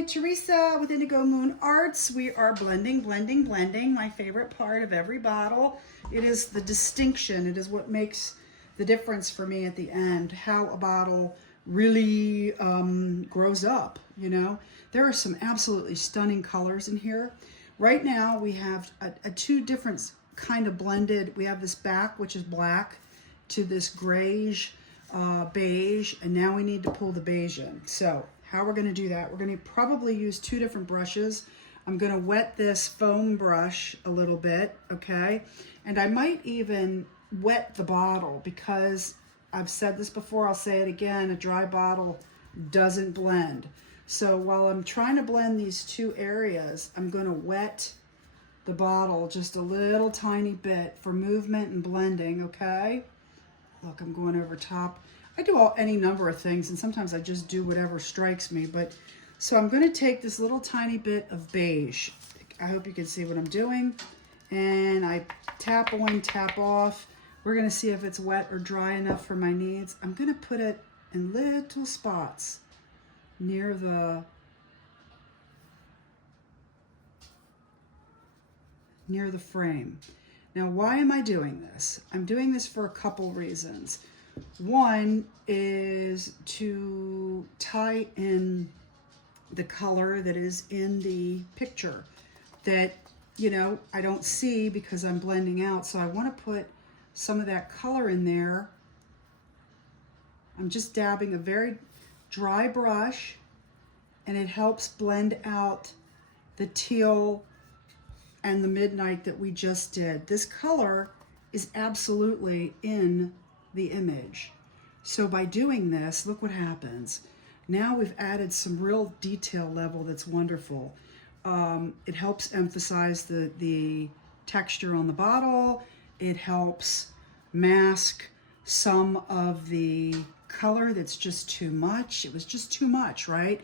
Hi, Teresa with Indigo Moon Arts. We are blending, blending, blending. My favorite part of every bottle. It is the distinction. It is what makes the difference for me at the end. How a bottle really grows up, you know. There are some absolutely stunning colors in here. Right now we have a two different kind of blended. We have this back, which is black, to this grayish beige, and now we need to pull the beige in. So how we're going to do that, we're going to probably use two different brushes. I'm going to wet this foam brush a little bit, okay? And I might even wet the bottle because I've said this before, I'll say it again, a dry bottle doesn't blend. So while I'm trying to blend these two areas, I'm going to wet the bottle just a little tiny bit for movement and blending, okay? Look, I'm going over top. I do any number of things, and sometimes I just do whatever strikes me. But so I'm going to take this little tiny bit of beige. I hope you can see what I'm doing. And I tap on, tap off. We're going to see if it's wet or dry enough for my needs. I'm going to put it in little spots near the frame. Now, why am I doing this? I'm doing this for a couple reasons. One is to tie in the color that is in the picture that, you know, I don't see because I'm blending out. So I want to put some of that color in there. I'm just dabbing a very dry brush, and it helps blend out the teal and the midnight that we just did. This color is absolutely in the image. So by doing this, look what happens. Now we've added some real detail level that's wonderful. It helps emphasize the texture on the bottle. It helps mask some of the color that's just too much. It was just too much, right?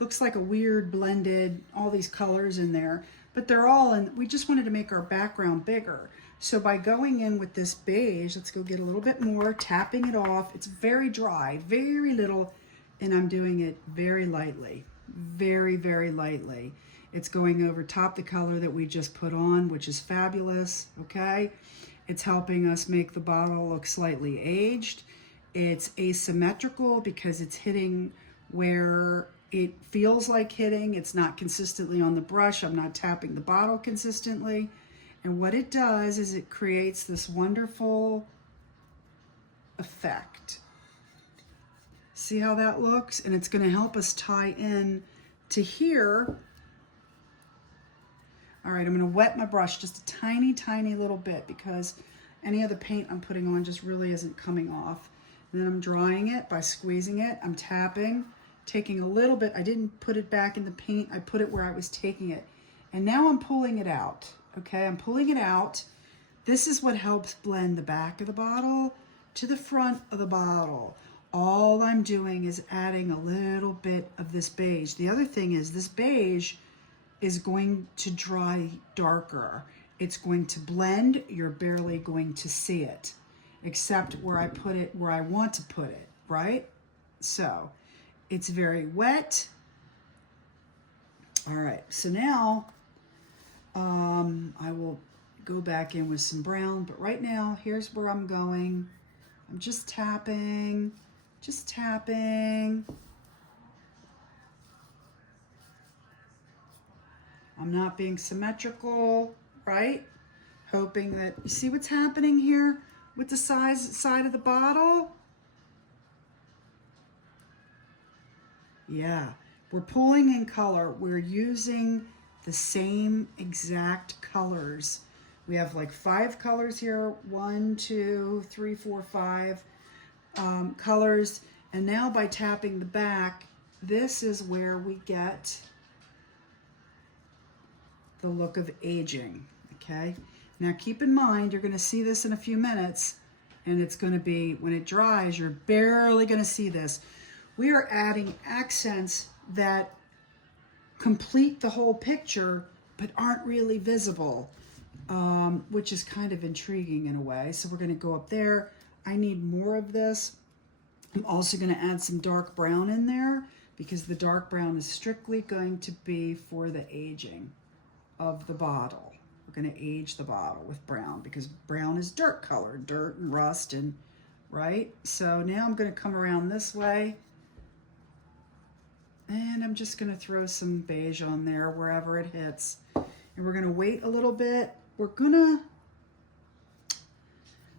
Looks like a weird blended, all these colors in there, but they're all in. We just wanted to make our background bigger. So by going in with this beige, let's go get a little bit more, tapping it off. It's very dry, very little, and I'm doing it very lightly, very, very lightly. It's going over top the color that we just put on, which is fabulous, okay? It's helping us make the bottle look slightly aged. It's asymmetrical because it's hitting where it feels like hitting. It's not consistently on the brush. I'm not tapping the bottle consistently. And what it does is it creates this wonderful effect. See how that looks? And it's going to help us tie in to here. All right, I'm going to wet my brush just a tiny, tiny little bit because any of the paint I'm putting on just really isn't coming off. And then I'm drying it by squeezing it. I'm tapping, taking a little bit. I didn't put it back in the paint. I put it where I was taking it. And now I'm pulling it out. Okay, I'm pulling it out. This is what helps blend the back of the bottle to the front of the bottle. All I'm doing is adding a little bit of this beige. The other thing is this beige is going to dry darker. It's going to blend. You're barely going to see it, except where I put it where I want to put it, right? So it's very wet. All right, so now I will go back in with some brown, but right now, here's where I'm going. I'm just tapping, just tapping. I'm not being symmetrical, right? Hoping that, you see what's happening here with the side of the bottle? Yeah, we're pulling in color. We're using the same exact colors. We have like 5 colors here, 1, 2, 3, 4, 5 colors. And now by tapping the back, this is where we get the look of aging, okay? Now keep in mind, you're gonna see this in a few minutes, and it's gonna be, when it dries, you're barely gonna see this. We are adding accents that complete the whole picture, but aren't really visible, which is kind of intriguing in a way. So we're gonna go up there. I need more of this. I'm also gonna add some dark brown in there because the dark brown is strictly going to be for the aging of the bottle. We're going to age the bottle with brown because brown is dirt color, dirt and rust, and right? So now I'm going to come around this way, and I'm just going to throw some beige on there wherever it hits. And we're going to wait a little bit.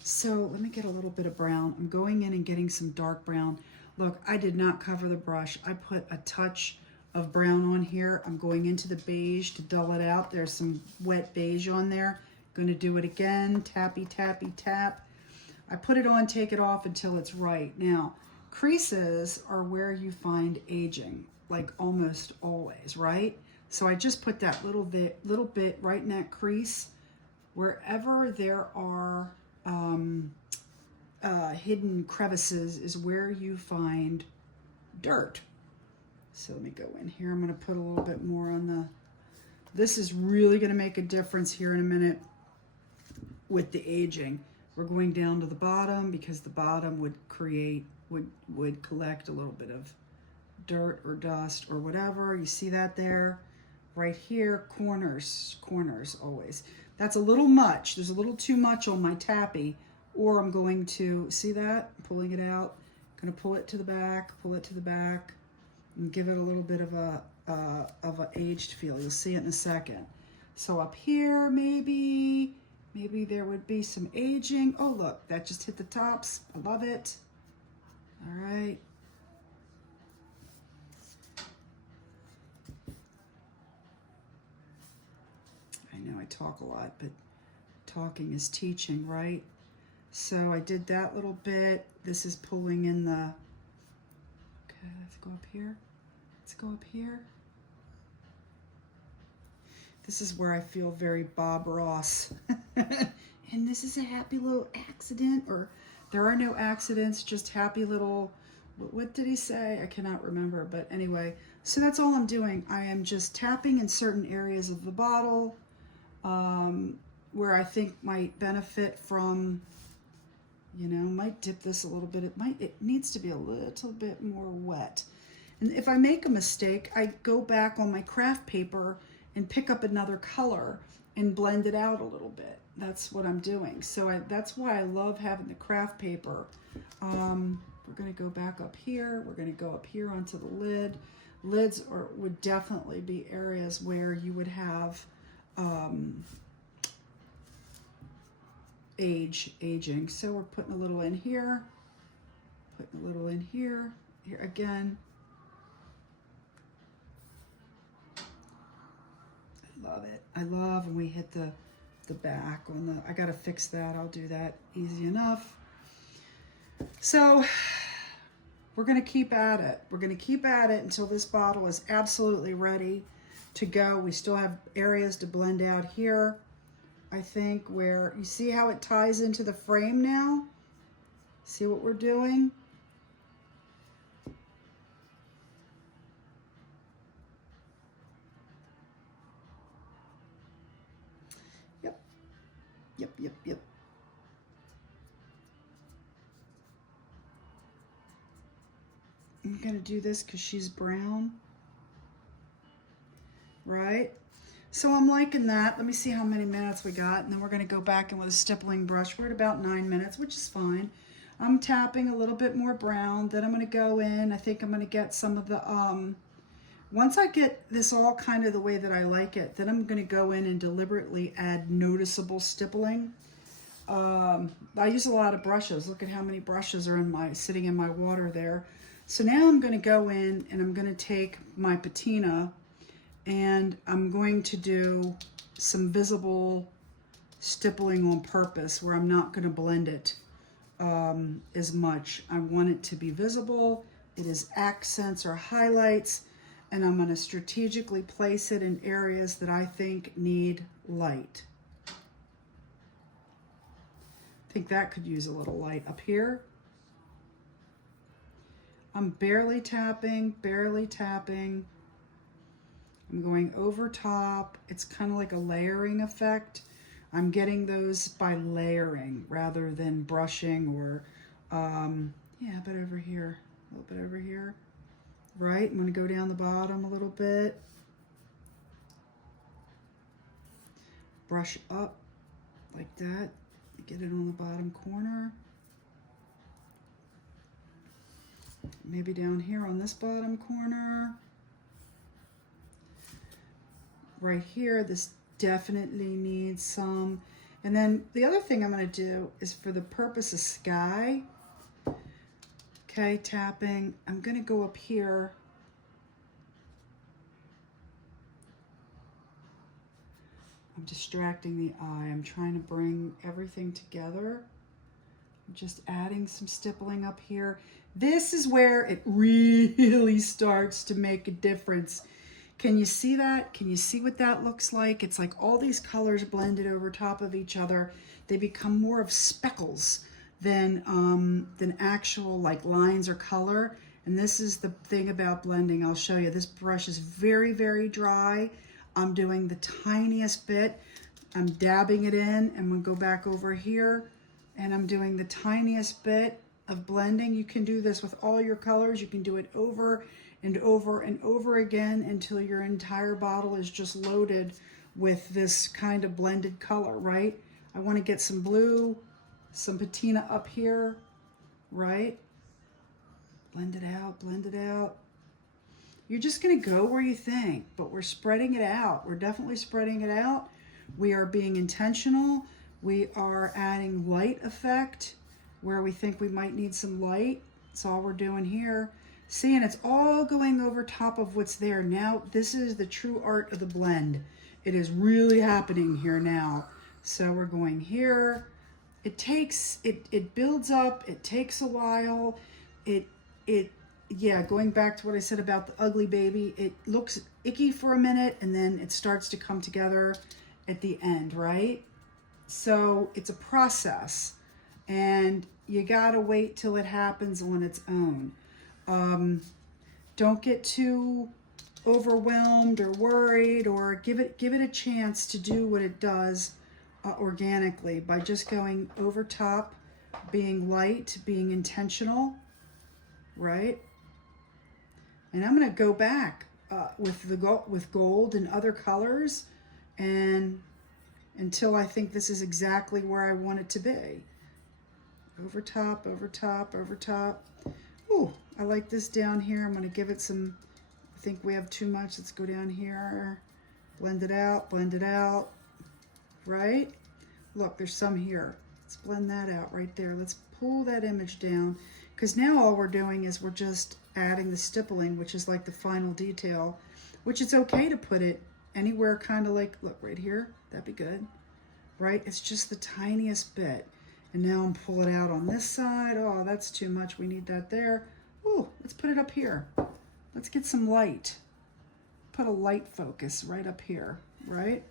So let me get a little bit of brown. I'm going in and getting some dark brown. Look, I did not cover the brush. I put a touch of brown on here. I'm going into the beige to dull it out. There's some wet beige on there. Going to do it again. Tappy, tappy, tap. I put it on, take it off until it's right. Now, creases are where you find aging, like almost always, right? So I just put that little bit right in that crease. Wherever there are hidden crevices is where you find dirt. So let me go in here. I'm going to put a little bit more on the, this is really going to make a difference here in a minute with the aging. We're going down to the bottom because the bottom would collect a little bit of dirt or dust or whatever. You see that there? Right here, corners always. That's a little much. There's a little too much on my tappy, or I'm going to, see that? Pulling it out. Going to pull it to the back, and give it a little bit of a aged feel. You'll see it in a second. So up here, maybe there would be some aging. Oh, look, that just hit the tops. I love it. All right. I know I talk a lot, but talking is teaching, right? So I did that little bit. This is pulling in the, okay, let's go up here. Let's go up here. This is where I feel very Bob Ross. And this is a happy little accident, or there are no accidents, just happy little, what did he say? I cannot remember, but anyway. So that's all I'm doing. I am just tapping in certain areas of the bottle where I think might benefit from, you know, might dip this a little bit. It needs to be a little bit more wet. And if I make a mistake, I go back on my craft paper and pick up another color and blend it out a little bit. That's what I'm doing. So that's why I love having the craft paper. We're going to go back up here. We're going to go up here onto the lid. Lids would definitely be areas where you would have aging. So we're putting a little in here, putting a little in here again. I love it. I love when we hit the back on the, I got to fix that. I'll do that easy enough. So we're going to keep at it. We're going to keep at it until this bottle is absolutely ready to go. We still have areas to blend out here, I think, where you see how it ties into the frame now. See what we're doing? Yep. I'm gonna do this because she's brown, right? So I'm liking that. Let me see how many minutes we got, and then we're gonna go back in with a stippling brush. We're at about 9 minutes, which is fine. I'm tapping a little bit more brown. Then I'm gonna go in. I think I'm gonna get some of the, once I get this all kind of the way that I like it, then I'm gonna go in and deliberately add noticeable stippling. I use a lot of brushes. Look at how many brushes are sitting in my water there. So now I'm going to go in and I'm going to take my patina and I'm going to do some visible stippling on purpose where I'm not going to blend it as much. I want it to be visible. It is accents or highlights, and I'm going to strategically place it in areas that I think need light. I think that could use a little light up here. I'm barely tapping. I'm going over top. It's kind of like a layering effect. I'm getting those by layering rather than brushing or, yeah, but over here, a little bit over here. right? I'm going to go down the bottom a little bit. Brush up like that. Get it on the bottom corner. Maybe down here on this bottom corner. Right here, this definitely needs some. And then the other thing I'm going to do is for the purpose of sky, okay, tapping, I'm going to go up here. I'm distracting the eye. I'm trying to bring everything together. I'm just adding some stippling up here. This is where it really starts to make a difference. Can you see that? Can you see what that looks like? It's like all these colors blended over top of each other. They become more of speckles than actual like lines or color. And this is the thing about blending. I'll show you. This brush is very, very dry. I'm doing the tiniest bit. I'm dabbing it in, and we'll go back over here, and I'm doing the tiniest bit of blending. You can do this with all your colors. You can do it over and over and over again until your entire bottle is just loaded with this kind of blended color, right? I want to get some blue, some patina up here, right? Blend it out, blend it out. You're just going to go where you think, but we're spreading it out. We're definitely spreading it out. We are being intentional. We are adding light effect where we think we might need some light. That's all we're doing here. See, and it's all going over top of what's there. Now, this is the true art of the blend. It is really happening here now. So we're going here. It takes, it builds up. It takes a while. Yeah, going back to what I said about the ugly baby, it looks icky for a minute and then it starts to come together at the end, right? So it's a process and you gotta wait till it happens on its own. Don't get too overwhelmed or worried, or give it a chance to do what it does organically by just going over top, being light, being intentional, right? And I'm going to go back with gold and other colors, and until I think this is exactly where I want it to be. Over top, over top, over top. Ooh, I like this down here. I'm going to give it some, I think we have too much. Let's go down here. Blend it out, right? Look, there's some here. Let's blend that out right there. Let's pull that image down, because now all we're doing is we're just adding the stippling, which is like the final detail, which it's okay to put it anywhere, kind of like, look right here, that'd be good, right? It's just the tiniest bit. And now I'm pulling it out on this side. Oh, that's too much. We need that there. Ooh, let's put it up here. Let's get some light. Put a light focus right up here, right?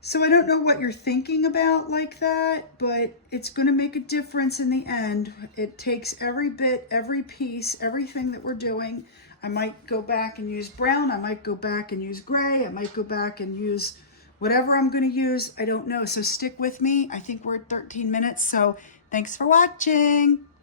So I don't know what you're thinking about like that, but it's going to make a difference in the end. It takes every bit, every piece, everything that we're doing. I might go back and use brown. I might go back and use gray. I might go back and use whatever I'm going to use. I don't know. So stick with me. I think we're at 13 minutes. So thanks for watching.